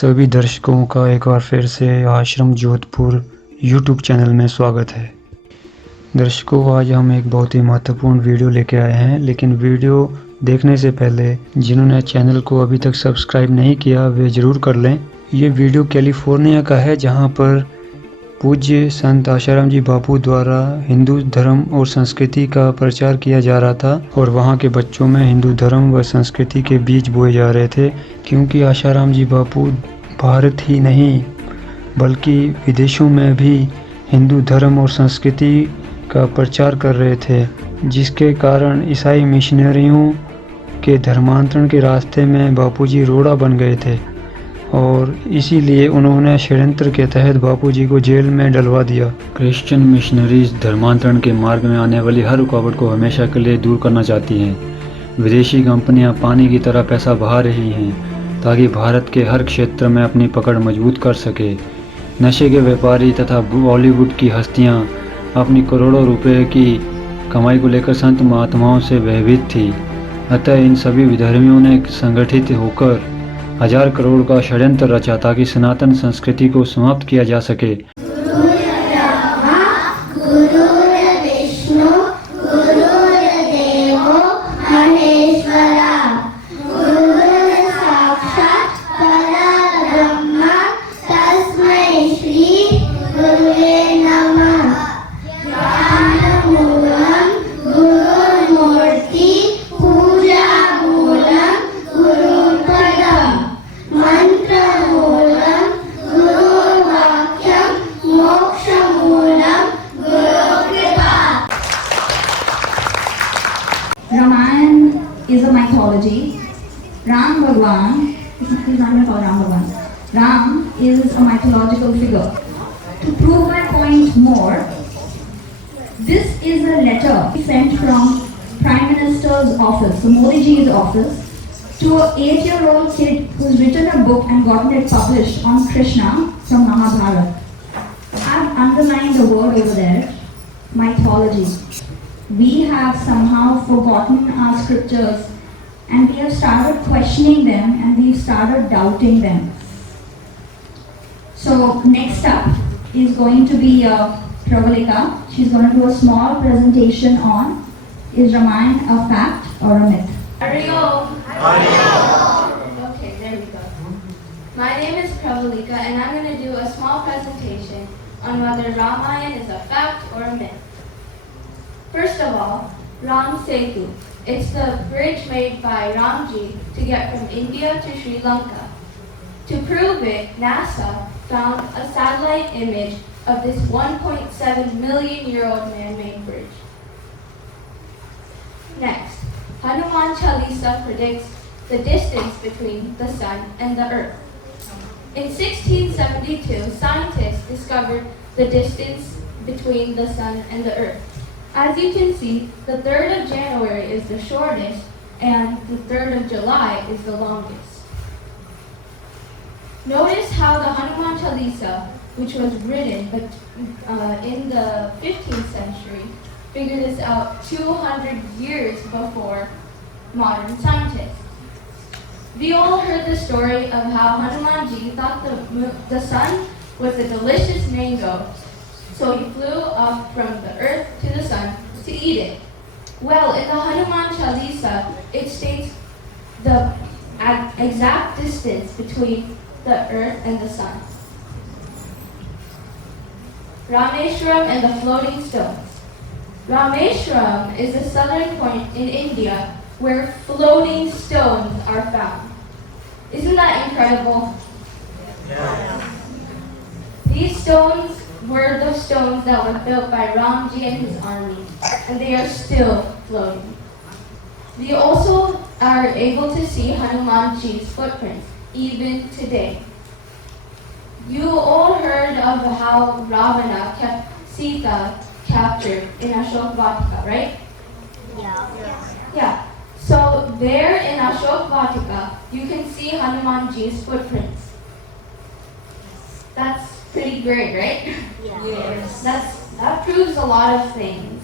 सभी दर्शकों का एक बार फिर से आश्रम जोधपुर यूट्यूब चैनल में स्वागत है। दर्शकों, आज हम एक बहुत ही महत्वपूर्ण वीडियो लेके आए हैं, लेकिन वीडियो देखने से पहले जिन्होंने चैनल को अभी तक सब्सक्राइब नहीं किया वे ज़रूर कर लें। ये वीडियो कैलिफोर्निया का है, जहां पर पूज्य संत आसाराम जी बापू द्वारा हिंदू धर्म और संस्कृति का प्रचार किया जा रहा था और वहां के बच्चों में हिंदू धर्म व संस्कृति के बीज बोए जा रहे थे, क्योंकि आसाराम जी बापू भारत ही नहीं बल्कि विदेशों में भी हिंदू धर्म और संस्कृति का प्रचार कर रहे थे, जिसके कारण ईसाई मिशनरियों के धर्मांतरण के रास्ते में बापूजी रोड़ा बन गए थे और इसीलिए उन्होंने षड्यंत्र के तहत बापूजी को जेल में डलवा दिया। क्रिश्चियन मिशनरीज धर्मांतरण के मार्ग में आने वाली हर रुकावट को हमेशा के लिए दूर करना चाहती हैं। विदेशी कंपनियां पानी की तरह पैसा बहा रही हैं ताकि भारत के हर क्षेत्र में अपनी पकड़ मजबूत कर सके। नशे के व्यापारी तथा बॉलीवुड की हस्तियां अपनी करोड़ों रुपए की कमाई को लेकर संत महात्माओं से भयभीत थी। अतः इन सभी विधर्मियों ने संगठित होकर 1000 करोड़ का षड्यंत्र रचा ताकि सनातन संस्कृति को समाप्त किया जा सके। Ramayana is a mythology. Ram Bhagwan, he's not even called Ram Bhagwan. Ram is a mythological figure. To prove my point more, this is a letter sent from Prime Minister's office, so Modi ji's office, to an 8-year-old kid who's written a book and gotten it published on Krishna from Mahabharata. I've underlined a word over there, mythology. We have somehow forgotten our scriptures and we have started questioning them and we've started doubting them. So next up is going to be Pravalika. She's going to do a small presentation on, is Ramayana a fact or a myth? Hari-Om. Hari-Om. Okay, there we go. My name is Pravalika and I'm going to do a small presentation on whether Ramayana is a fact or a myth. First of all, Ram Setu. It's the bridge made by Ramji to get from India to Sri Lanka. To prove it, NASA found a satellite image of this 1.7 million-year-old man-made bridge. Next, Hanuman Chalisa predicts the distance between the sun and the earth. In 1672, scientists discovered the distance between the sun and the earth. As you can see, the 3rd of January is the shortest and the 3rd of July is the longest. Notice how the Hanuman Chalisa, which was written in the 15th century, figured this out 200 years before modern scientists. We all heard the story of how Hanumanji thought the sun was a delicious mango, so he flew up from the earth to the sun to eat it. Well, in the Hanuman Chalisa, it states the exact distance between the earth and the sun. Rameshwaram and the floating stones. Rameshwaram is the southern point in India where floating stones are found. Isn't that incredible? Yeah. These stones were the stones that were built by Ramji and his army, and they are still floating. We also are able to see Hanumanji's footprints, even today. You all heard of how Ravana kept Sita captured in Ashok Vatika, right? Yeah. So there in Ashok Vatika, you can see Hanumanji's footprints. That's pretty great, right? Yeah. Yes. That proves a lot of things.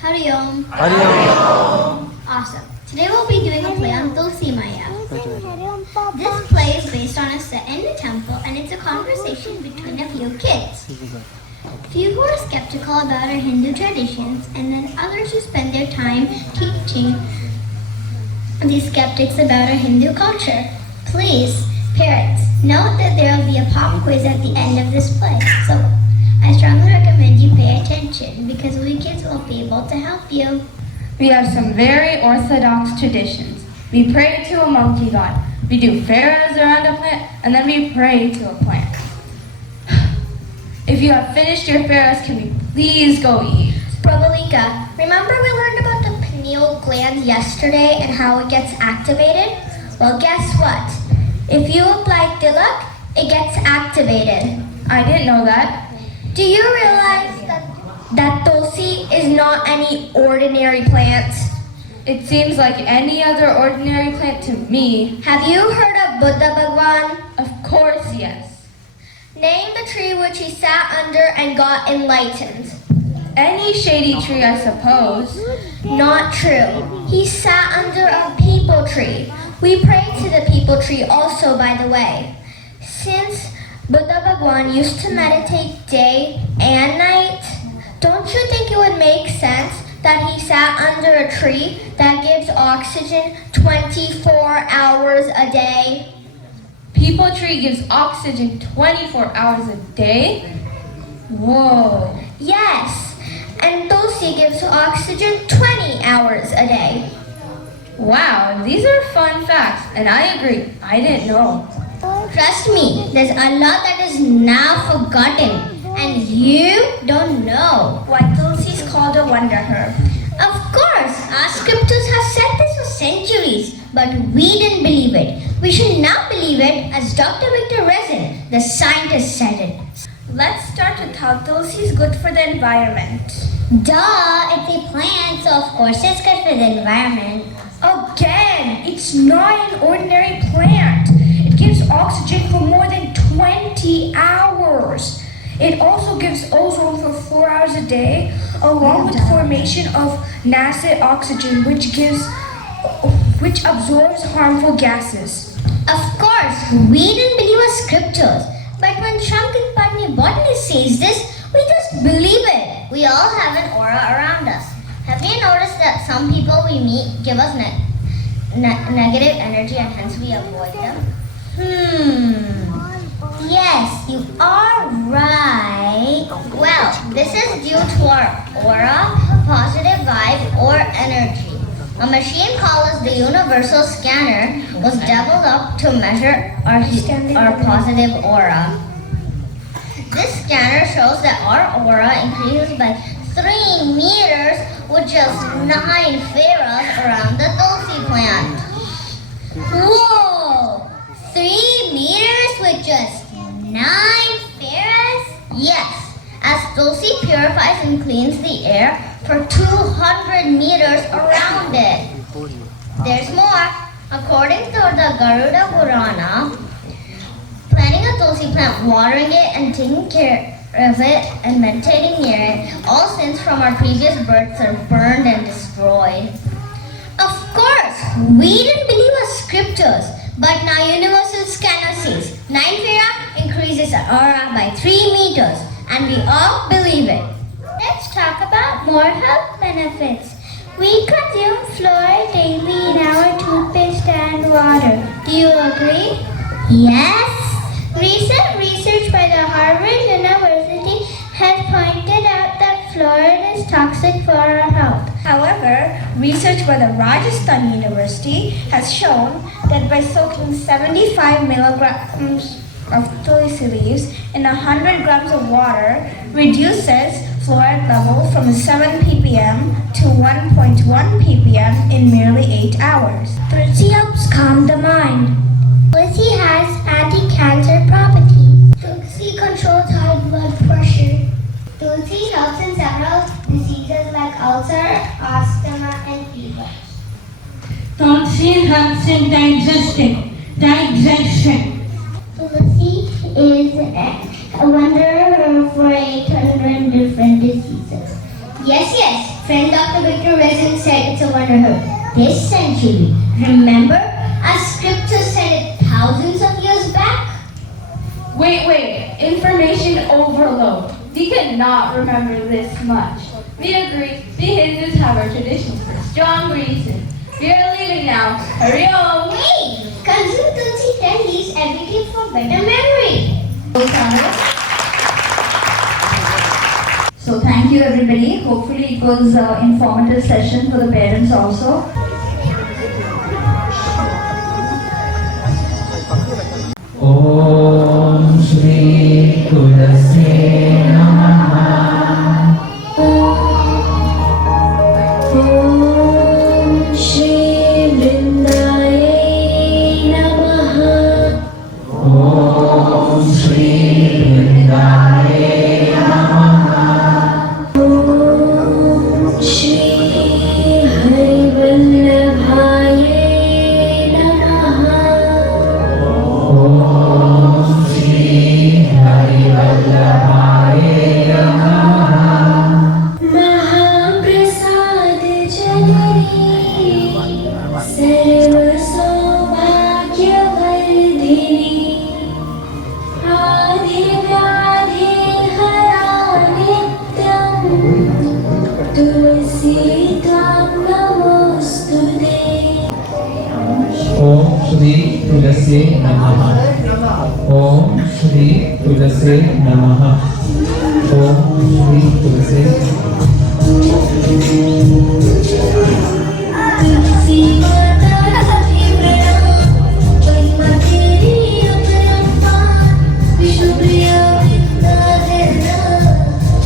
Hari-Om. Hari-Om. Awesome. Today we'll be doing a play on Tulsi Maya. This play is based on a set in the temple, and it's a conversation between a few kids. Few who are skeptical about our Hindu traditions, and then others who spend their time teaching these skeptics about our Hindu culture. Please, parents, note that there will be a pop quiz at the end of this play, so I strongly recommend you pay attention because we kids will be able to help you. We have some very orthodox traditions. We pray to a monkey god. We do pharaohs around a plant, and then we pray to a plant. If you have finished your pharaohs, can we please go eat? Prabalika, remember we learned about the pineal gland yesterday and how it gets activated? Well, guess what? If you apply tilak, it gets activated. I didn't know that. Do you realize that tulsi is not any ordinary plant? It seems like any other ordinary plant to me. Have you heard of Buddha Bhagwan? Of course, yes. Name the tree which he sat under and got enlightened. Any shady tree, I suppose. Not true. He sat under a peepal tree. We pray to the peepal tree also, by the way. Since Buddha Bhagwan used to meditate day and night, don't you think it would make sense that he sat under a tree that gives oxygen 24 hours a day? Peepal tree gives oxygen 24 hours a day? Whoa. Yes, and tulsi gives oxygen 20 hours a day. Wow, these are fun facts, and I agree. I didn't know. Trust me, there's a lot that is now forgotten, and you don't know. Why tulsi is called a wonder herb. Of course, our scriptures have said this for centuries, but we didn't believe it. We should now believe it as Dr. Victor Resin, the scientist, said it. Let's start with how tulsi is good for the environment. Duh, it's a plant, so of course it's good for the environment. Again, it's not an ordinary plant. It gives oxygen for more than 20 hours. It also gives ozone for 4 hours a day, along with formation of nascent oxygen, which absorbs harmful gases. Of course, we didn't believe our scriptures, but when Shankan Patni botanist says this, we just believe it. We all have an aura around us. Have you noticed that some people we meet give us negative energy and hence we avoid them? Yes, you are right. Well, this is due to our aura, positive vibe, or energy. A machine called the universal scanner was developed to measure our positive aura. This scanner shows that our aura increases by 3 meters with just 9 pharaohs around the tulsi plant. Whoa! 3 meters with just 9 pharaohs? Yes, as tulsi purifies and cleans the air for 200 meters around it. There's more. According to the Garuda Purana, planting a tulsi plant, watering it, and taking care of it and meditating near it, all sins from our previous births are burned and destroyed. Of course, we didn't believe our scriptures, but now universal scanner says 9 pharaoh increases our aura by 3 meters, and we all believe it. Let's talk about more health benefits. We consume fluoride daily in our toothpaste and water. Do you agree? Yes. Recent research by the Harvard University has pointed out that fluoride is toxic for our health. However, research by the Rajasthan University has shown that by soaking 75 milligrams of tulsi leaves in 100 grams of water reduces fluoride level from 7 ppm to 1.1 ppm in merely 8 hours. Tulsi helps calm the mind. Tulsi has anti-cancer properties. Tulsi controls high blood pressure. Tulsi helps in several diseases like ulcer, asthma, and fever. Tulsi helps in digestion. Tulsi is a wonder herb for 800 different diseases. Yes, friend Dr. Victor Resin said it's a wonder herb this century. Remember, as scripture said, thousands of years back? Wait, information overload. We cannot remember this much. We agree, we Hindus have our traditions for strong reasons. We are leaving now. Hurry home. Hey, cousin Tulsi Ted leaves everything for better memory. So thank you everybody. Hopefully it was an informative session for the parents also. Om Shri Tulasi Namaha. Om Shri Vrindaye Namaha. Om Shri Vrindaye Namaha. Om Shri Hari Vallabhaye Namaha. Om Shri Hari Vallabhaye Namaha. Mahaprasad Janani Sarva Saubhagya Vardhini Adi Vyadhi Hara Nityam Tulsi Tam Namostute. Om Shri Tulasi Namaha. Om Shri Tulasi Namaha. Om Shri Tulasi तुलसी माता तुझे प्रणाम, महिमा तेरी अपरंपार, विष्णु प्रिया वृंदा है नाम,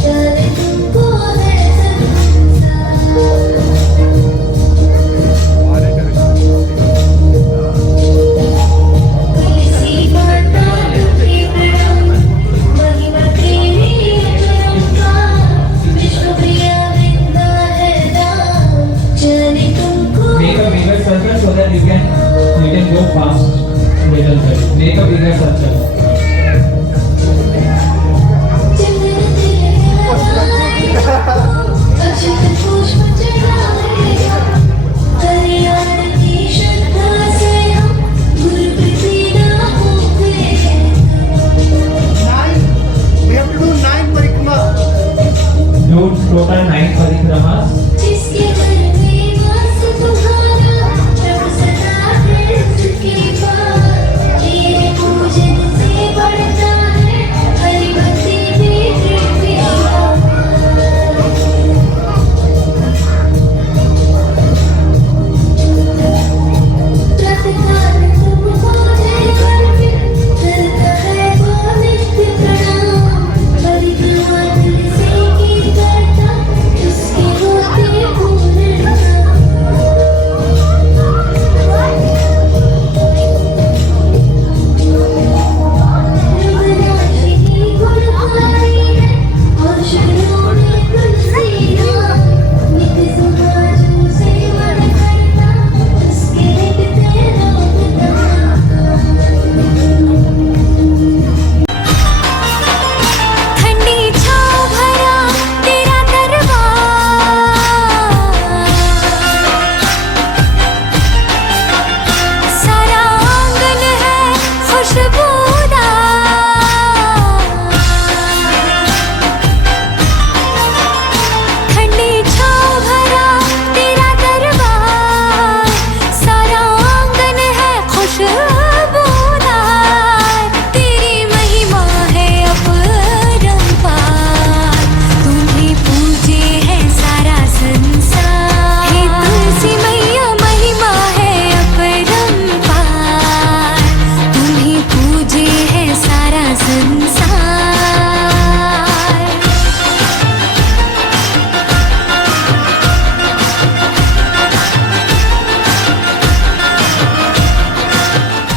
जाने तुमको है तुलसी माता तुझे प्रणाम, महिमा तेरी अपरंपार, विष्णु प्रिया वृंदा है नाम, जाने तुमको Make a bigger circle so that you can go fast little bit. Make a bigger circle.